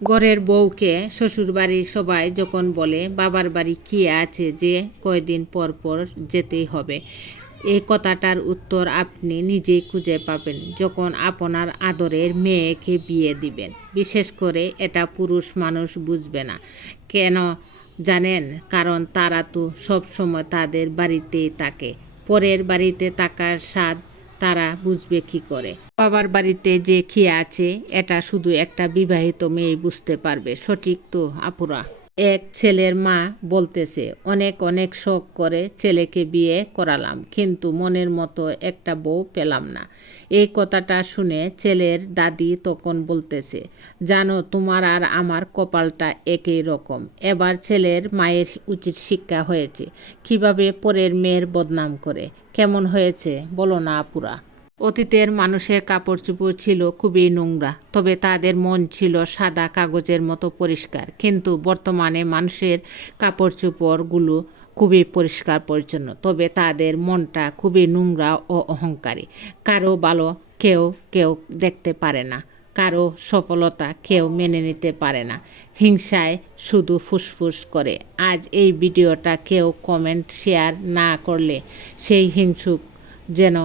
ঘরের বউকে শ্বশুরবাড়ির সবাই যখন বলে বাবার বাড়ি কী আছে যে কয়দিন পর পর যেতেই হবে, এই কথাটার উত্তর আপনি নিজেই খুঁজে পাবেন যখন আপনার আদরের মেয়েকে বিয়ে দিবেন। বিশেষ করে এটা পুরুষ মানুষ বুঝবে না কেন জানেন? কারণ তারা তো সবসময় তাদের বাড়িতেই থাকে। পরের বাড়িতে থাকার স্বাদ তারা বুঝবে কি করে? বাবার বাড়িতে যে কি আছে এটা শুধু একটা বিবাহিত মেয়ে বুঝতে পারবে। সঠিক তো আপুরা? এক ছেলের মা বলতেছে, অনেক অনেক শখ করে ছেলেকে বিয়ে করালাম, কিন্তু মনের মতো একটা বউ পেলাম না। এই কথাটা শুনে ছেলের দাদি তখন বলতেছে, জানো তোমার আর আমার কপালটা একই রকম। এবার ছেলের মায়ের উচিত শিক্ষা হয়েছে কিভাবে পরের মেয়ের বদনাম করে। কেমন হয়েছে বলো না আপুরা? অতীতের মানুষের কাপড় চোপড় ছিল খুবই নোংরা, তবে তাদের মন ছিল সাদা কাগজের মতো পরিষ্কার। কিন্তু বর্তমানে মানুষের কাপড় চোপড়গুলো খুবই পরিষ্কার পরিচ্ছন্ন, তবে তাদের মনটা খুবই নোংরা ও অহংকারী। কারো ভালো কেউ কেউ দেখতে পারে না, কারো সফলতা কেউ মেনে নিতে পারে না, হিংসায় শুধু ফুসফুস করে। আজ এই ভিডিওটা কেউ কমেন্ট শেয়ার না করলে সেই হিংসুক যেন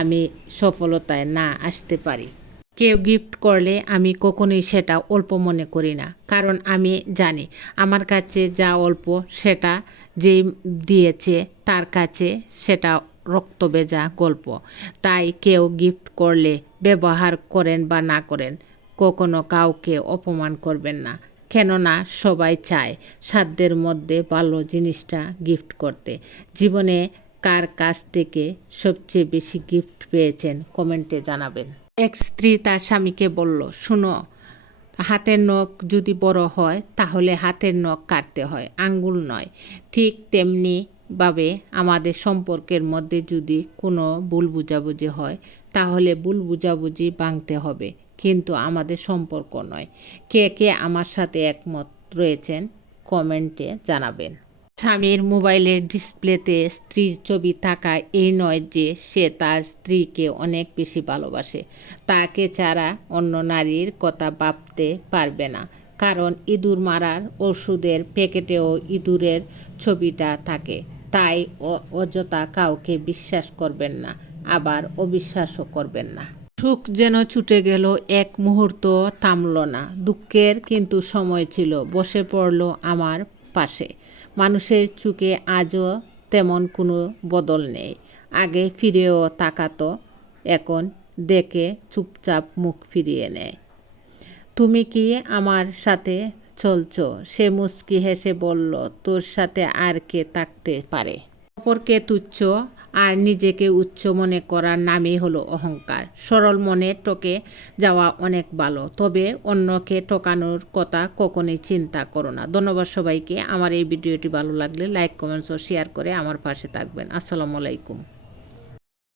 আমি সফলতায় না আসতে পারি। কেউ গিফট করলে আমি কখনোই সেটা অল্প মনে করি না, কারণ আমি জানি আমার কাছে যা অল্প সেটা যেই দিয়েছে তার কাছে সেটা রক্তভেজা গল্প। তাই কেউ গিফট করলে ব্যবহার করেন বা না করেন, কখনো কাউকে অপমান করবেন না। কেননা সবাই চায় সাধ্যের মধ্যে ভালো জিনিসটা গিফট করতে। জীবনে কার কাছ থেকে সবচেয়ে বেশি গিফট পেয়েছেন কমেন্টে জানাবেন। এক স্ত্রী তার স্বামীকে বলল, শুনো, হাতের নখ যদি বড় হয় তাহলে হাতের নখ কাটতে হয়, আঙ্গুল নয়। ঠিক তেমনিভাবে আমাদের সম্পর্কের মধ্যে যদি কোনো ভুল বুঝাবুঝি হয় তাহলে ভুল বুঝাবুঝি ভাঙতে হবে, কিন্তু আমাদের সম্পর্ক নয়। কে কে আমার সাথে একমত রয়েছেন কমেন্টে জানাবেন। স্বামীর মোবাইলের ডিসপ্লেতে স্ত্রীর ছবি থাকা এই নয় যে সে তার স্ত্রীকে অনেক বেশি ভালোবাসে। তাকে ছাড়া অন্য নারীর কথা ভাবতে পারবে না, কারণ ইঁদুর মারার ওষুধের প্যাকেটেও ইঁদুরের ছবিটা থাকে। তাই অযথা কাউকে বিশ্বাস করবেন না, আবার অবিশ্বাসও করবেন না। সুখ যেন ছুটে গেল, এক মুহূর্ত থামল না। দুঃখের কিন্তু সময় ছিল, বসে পড়ল আমার পাশে। মানুষের চোখে আজও তেমন কোনো বদল নেই। আগে ফিরেও তাকাতো, এখন দেখে চুপচাপ মুখ ফিরিয়ে নেয়। তুমি কি আমার সাথে চলছো? সে মুচকি হেসে বলল, তোর সাথে আর কে থাকতে পারে? অপরকে তুচ্ছ আর নিজেকে উচ্চ মনে করার নামই হলো অহংকার। সরল মনে টকে যাওয়া অনেক ভালো, তবে অন্যকে ঠকানোর কথা কখনোই চিন্তা করো না। ধন্যবাদ সবাইকে। আমার এই ভিডিওটি ভালো লাগলে লাইক, কমেন্টস ও শেয়ার করে আমার পাশে থাকবেন। আসসালামু আলাইকুম।